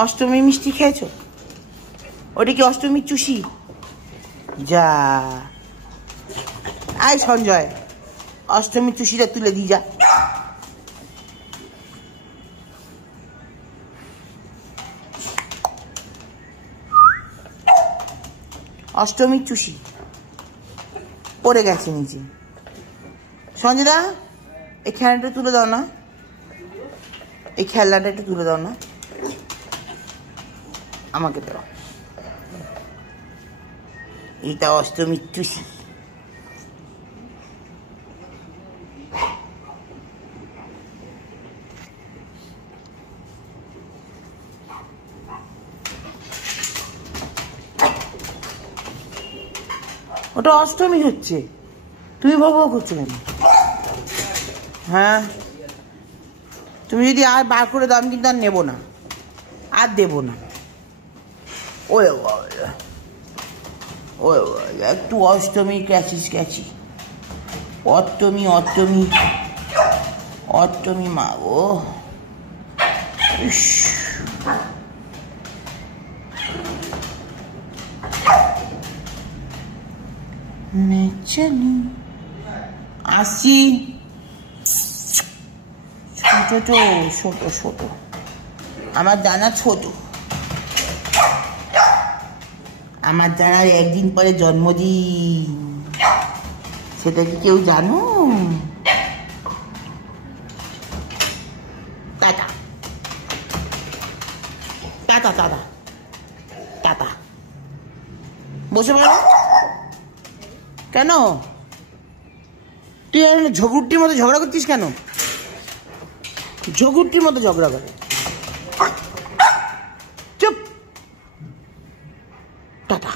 অষ্টমী মিষ্টি খেয়েছো? ওটা কি অষ্টমীর চুষি? যা আয় সঞ্জয়, অষ্টমীর চুষিটা তুলে দি যা। অষ্টমীর চুষি পড়ে গেছে নিচে। সঞ্জয় দা, এই খেলনাটা তুলে দাও না, এই খেলনাটা একটু তুলে দাও না, আমাকে দাও। এটা অষ্টমীর চুষি। ওটা অষ্টমী হচ্ছে, তুমি ভোগ করছো কেন? হ্যাঁ, তুমি যদি আর বার করে দাও আমি কিন্তু আর নেবো না, আর দেবো না। ওই ওই একটু অষ্টমী ক্যাচিস ক্যাচি, অষ্টমী অষ্টমী অষ্টমী মা ও। আসি ছোট ছোট ছোট, আমার জানা ছোট, আমার জানার একদিন পরে জন্মদিন, সেটা কি কেউ জানো? টাটা টাটা টাটা টাটা, বসে পড়ো। কেন তুই ঝগড়ুটির মতো ঝগড়া করছিস কেন? ঝগড়ুটির মতো ঝগড়া করে, চুপ। টাটা।